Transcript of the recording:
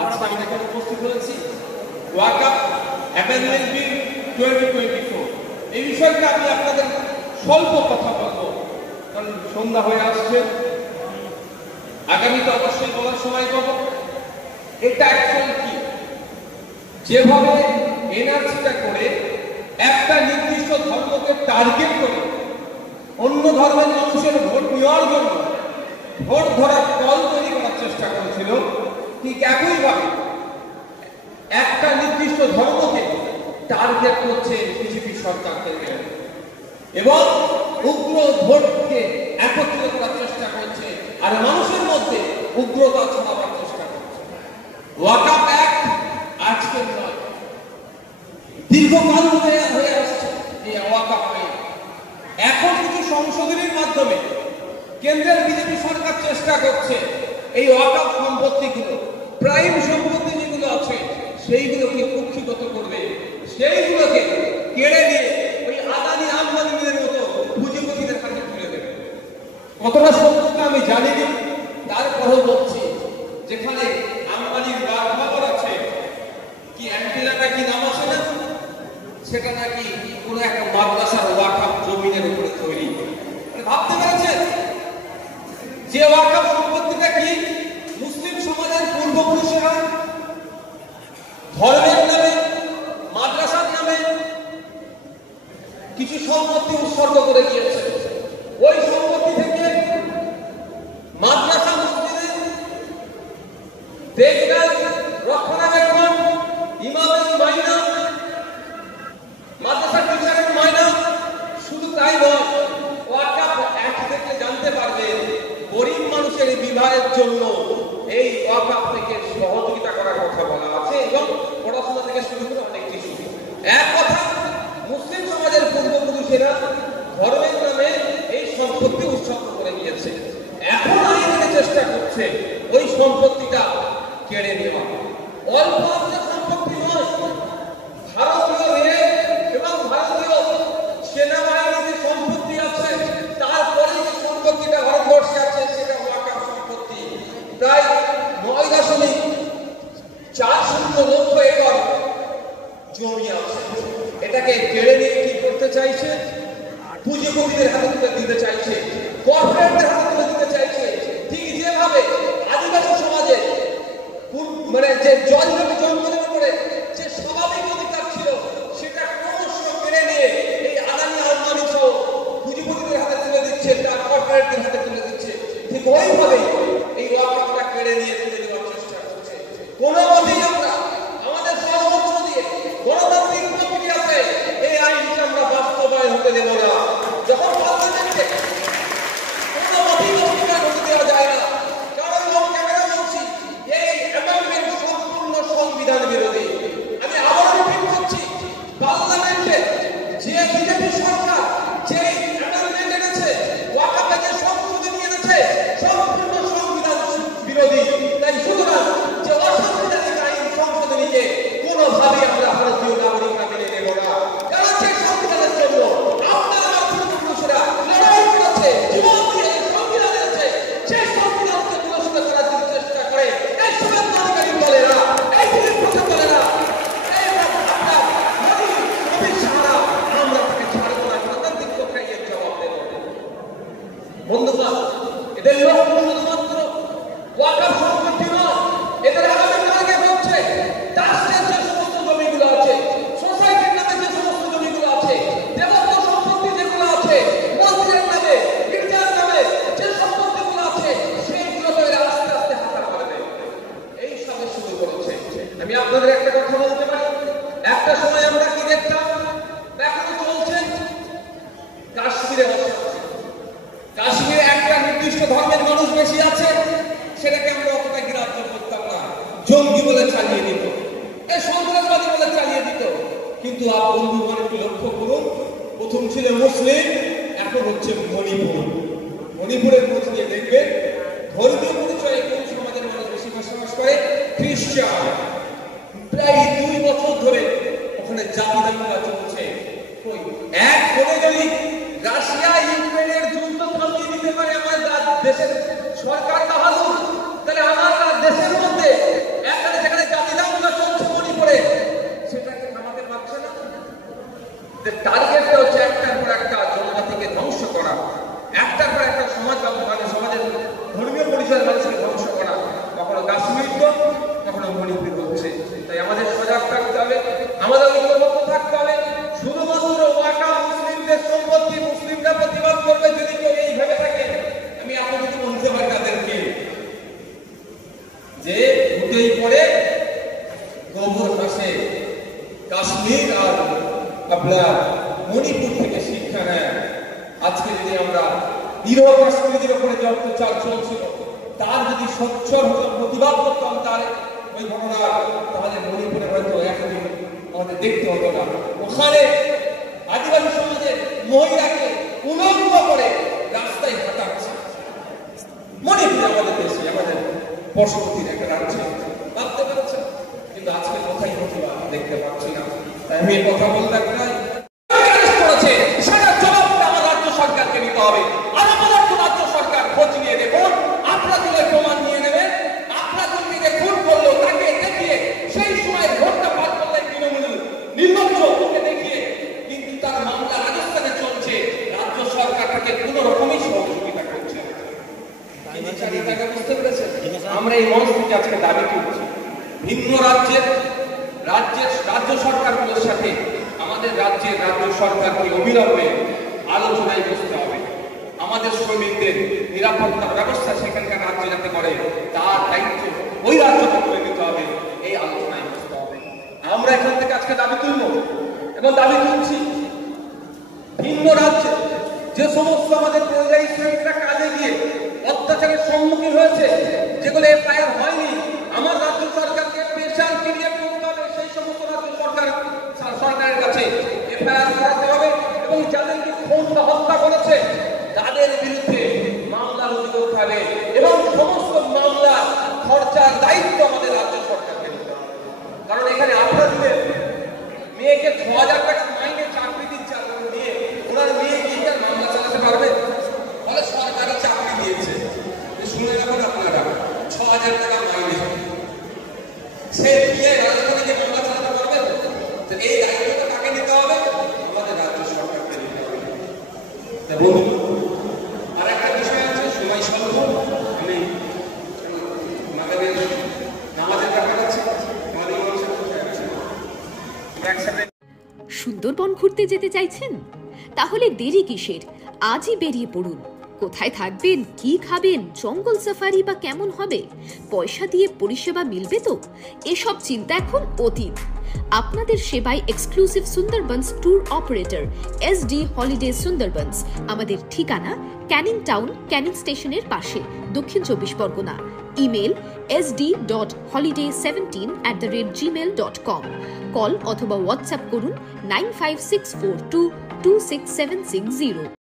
আজকে আমরা এখানে উপস্থিত হয়েছি ওয়াকফ অ্যামেন্ডমেন্ট বিল 2024। এই বিষয়টা আমি আপনাদের স্বল্প কথা বলবো, কারণ সন্ধ্যা হয়ে আসছে, আগামীতে অবশ্যই বলার সময় পাবো। এটা অ্যাকচুয়ালি কি, যেভাবে এনআরসিটা করে একটা নির্দিষ্ট ধর্মকে টার্গেট করে অন্য ধর্মের মানুষের ভোট নেওয়ার জন্য ভোট ধরার কল তৈরি করার চেষ্টা করেছিল, ঠিক একইভাবে একটা নির্দিষ্ট ধর্মকে টার্গেট করছে বিজেপি সরকার এবং উগ্র ভোটকে একত্রিত করার চেষ্টা করছে আর মানুষের মধ্যে উগ্রতা ছড়াবার চেষ্টা করছে। ওয়াকফ অ্যাক্ট আজকের নয়, দীর্ঘকাল হয়ে আসছে এই ওয়াকফ আইন। এখন কিছু সংশোধনীর মাধ্যমে কেন্দ্রের বিজেপি সরকার চেষ্টা করছে এই ওয়াকফ সম্পত্তিগুলো, প্রাইম সম্পত্তি যেগুলো আছে সেইগুলোকে কুক্ষিগত করবে, সেইগুলোকে কেড়ে নিয়ে ওই আদানি আম্বানিদের মতো পুঁজিপতিদের হাতে তুলে দেবে। কতটা সত্যতা আমি জানি না, তারপরেও বলছি, যেখানে আম্বানির বাড়ঘর আছে, কি অ্যান্টিনা নাকি নাম আছে না, সেটা নাকি কোন একটা মাদ্রাসার ওয়াকফ জমিনের উপরে তৈরি। ভাবতে পেরেছেন যে ওয়াকফ সম্পত্তিটা কি মুসলিম সমাজের পূর্বপুরুষেরা ধর্মের নামে, মাদ্রাসার নামে কিছু সম্পত্তি উৎসর্গ করে দিয়েছে। ওই সম্পত্তি থেকে মাদ্রাসা মসজিদের দেখভাল, রক্ষণাবেক্ষণ, ইমামের মাইনা, মাদ্রাসা টিচারের মাইনা, শুধু তাই নয়, ওয়াকফ অ্যাক্ট থেকে জানতে পারবেন গরিব মানুষের বিবাহের জন্য এই ওয়াকফ থেকে সহযোগিতা করার কথা বলা আছে এবং পড়াশোনা থেকে শুরু করে অনেক কিছু। এক কথা, মুসলিম সমাজের পূর্বপুরুষেরা ধর্মের নামে এই সম্পত্তি উৎসর্গ করে নিয়েছে। এখন আইনের চেষ্টা করছে ওই সম্পত্তিটা কেড়ে নেওয়া। অল্প সম্পত্তি নয়, ভারতীয় রেল এবং ভারতীয় সেনাবাহিনীর যে সম্পত্তি আছে, তারপরে যে সম্পত্তিটা ভারতবর্ষে আছে সেটা ওয়াকফ সম্পত্তি। প্রায় 9.40 লক্ষ একর জমি আছে। এটাকে কেড়ে নিয়ে কি করতে চাইছে? পুঁজিপতিদের হাতে তুলে দিতে চাইছে, কর্পোরেটদের হাতে তুলে দিতে চাইছে। ঠিক যেভাবে আদিবাসী সমাজে মানে যে জঙ্গলের উপরে যে স্বাভাবিক অধিকার ছিল সেটা ক্রমশ কেড়ে নিয়ে এই আদানি আম্বানি সহ পুঁজিপতিদের হাতে তুলে দিচ্ছে, তার কর্পোরেটদের হাতে তুলে দিচ্ছে। ঠিক ওইভাবে এই ওয়াকফটা কেড়ে নিয়ে তুলে দেওয়ার চেষ্টা করছে। কোনোভাবেই আমরা আমাদের সর্বোচ্চ দিয়ে গণতান্ত্রিক প্রক্রিয়াতে এই আইনটা আমরা বাস্তবায়ন হতে দেব না। যখন পার্লামেন্টে কোনোভাবেই অধিকার হতে দেওয়া যায় না, কারণ ক্যামেরা বলছি এই অ্যামেন্ডমেন্ট সম্পূর্ণ সংবিধান বিরোধী। আমি আবারও রিপিট করছি, পার্লামেন্টে যে বিজেপি সরকার যে অ্যামেন্ডমেন্ট এনেছে, ওয়াকফে যে সংশোধনী এনেছে, সম্পূর্ণ সংবিধান বিরোধী। তাই সুতরাং যে অসাংবিধানিক আইন সংশোধনীকে কোনোভাবেই আমরা ভারতীয় নাগরিকরা মেনে নেব না। কারণ সেই সংবিধানের জন্য আপনার আমার পূর্বপুরুষেরা লড়াই করেছে, জীবন দিয়ে সংবিধান এনেছে, সেই সংবিধানকে পুরস্কৃত করার জন্য চেষ্টা করে এই শুভেচ্ছাকারী দলেরা, এই বিরোধী দলেরা, এই আপনার নবীন সাহারা, আমরা তাকে ছাড়বো না, গণতান্ত্রিক প্রক্রিয়ায় জবাব দেব। বন্ধুগণ, এদের লক্ষ্য শুধুমাত্র ওয়াকফ সম্পত্তি নয়, এদের আগামী টার্গেট হচ্ছে ট্রাস্টের যে সমস্ত জমিগুলো আছে, সোসাইটির নামে যে সমস্ত জমিগুলো আছে, দেবত্ব সম্পত্তি যেগুলো আছে, মন্দিরের নামে, গির্জার নামে যে সম্পত্তিগুলো আছে, সেইগুলোকে আস্তে আস্তে হাতা করবে। এই সবে শুরু করেছে। আমি আপনাদের একটা কথা বলতে পারি, একটা সময় আমরা কি দেখতাম, এখনো চলছে কাশ্মীরে কাশ্মীরে একটা নির্দিষ্ট ধর্মের মানুষ বেশি আছে, সেটাকে আমরা অতটা গ্রাহ্য করতাম না, জঙ্গি বলে চালিয়ে দিত, সন্ত্রাসবাদী বলে চালিয়ে দিত। কিন্তু বন্ধুগণ একটু লক্ষ্য করুন, প্রথম ছিল মুসলিম, এখন হচ্ছে মণিপুর। মণিপুরের খোঁজ নিয়ে দেখবেন ধর্মীয় পরিচয়ে কোন সমাজের মানুষ বেশি বসবাস করে? খ্রিস্টান। প্রায় 2 বছর ধরে ওখানে জাতি দাঙ্গা চলছে। এক করে যদি রাশিয়া ইউক্রেনের যুদ্ধ থামিয়ে দিতে পারে আমাদের দেশের সরকার বাহাদুর, তাহলে আমার দেশের মধ্যে এখানে কাশ্মীর আর আপনার মণিপুর থেকে শিক্ষা নেয়। আজকে যদি আমরা নিরহ কাশ্মীরের উপরে যে অত্যাচার চলছিল তার যদি সচ্ছল প্রতিবাদ করতাম তার ওই ঘটনা, তাহলে মণিপুরে হয়তো এতদিন আমাদের দেখতে হতো না। ওখানে আদিবাসী সমাজের মহিলাকে উলঙ্গ করে রাস্তায় হাঁটাচ্ছে। মণিপুর আমাদের দেশে, আমাদের পার্শ্ববর্তী একটা রাজ্য, ভাবতে পেরেছেন? কিন্তু আজকে কোথায় প্রতিবাদ দেখতে পাচ্ছি না। তাই আমি কথা বলতে চাই, সেটা জবাবটা আমার রাজ্য সরকারকে নিতে হবে। রাজ্য সরকার খোঁজ নিয়ে দেখুন, আপনারা যদি প্রমাণ নিয়ে নেবেন, আপনারা যদি খুন করলো তাকে দেখিয়ে সেই সময় ভোটটা পার করলেন তৃণমূল নির্লজ্জকে দেখিয়ে, কিন্তু তার মামলা রাজস্থানে চলছে, রাজ্য সরকার তাকে কোন রকমই সহযোগিতা করছে। বুঝতে পেরেছেন? আমরা এই মঞ্চ থেকে আজকে দাবি করছি, ভিন্ন রাজ্যের রাজ্য সরকারগুলোর সাথে আমাদের রাজ্যের রাজ্য সরকারকে অবিলম্বে আলোচনায় বসতে হবে। আমাদের শ্রমিকদের নিরাপত্তার ব্যবস্থা সেখানকার রাজ্যে যাতে করে তার দায়িত্ব ওই রাজ্যকে করে নিতে হবে, এই আলোচনায় বসতে হবে। আমরা এখান থেকে আজকে দাবি তুলব এবং দাবি তুলছি, ভিন্ন রাজ্যে যে সমস্ত আমাদের পরিযায়ী শ্রমিকরা কাজে গিয়ে অত্যাচারের সম্মুখীন হয়েছে, যেগুলো এফআইআর হয়নি, আমার রাজ্য সরকারকে প্রেশার ক্রিয়েট করতে হবে, সেই সমস্ত রাজ্য সরকারের কাছে এফআইআর করাতে হবে এবং যাদেরকে খুন বা হত্যা করেছে তাদের বিরুদ্ধে মামলা রুজু করতে হবে এবং সমস্ত মামলা খরচার দায়িত্ব আমাদের রাজ্য সরকারকে নিতে হবে। কারণ এখানে আপনার মেয়েকে ৬,০০০ টাকা মাইনে চাকরি দিচ্ছে, আপনার মেয়ে, ওনার মেয়ে গিয়ে তার মামলা চালাতে পারবে? ফলে সরকারি চাকরি দিয়েছে, শুনে রাখুন আপনারা, ৬,০০০ টাকা মাইনে, সে মেয়ে রাজধানী যে মামলা চালাতে পারবে? তো এই দায়িত্বটা কাকে নিতে হবে? আমাদের রাজ্য সরকারকে নিতে হবে। বন্ধু, আর একটা বিষয় আছে, সময় স্বল্প, আমি নামাজের ব্যাপার আছে। সুন্দরবন ঘুরতে যেতে চাইছেন? তাহলে দেরি কিসের? আজই বেরিয়ে পড়ুন। কোথায় থাকবেন, কি খাবেন, জঙ্গল সাফারি বা কেমন হবে, পয়সা দিয়ে পরিষেবা মিলবে তো? এসব চিন্তা এখন অতীত। আপনাদের সেবায় exclusive Sundarbans tour operator SD holiday Sundarbans. আমাদের ঠিকানা ক্যানিং টাউন, ক্যানিং স্টেশনের পাশে, Dakshin ২৪ Pargana. Email sd.holiday17@gmail.com। Call অথবা হোয়াটসঅ্যাপ করুন 9564226760।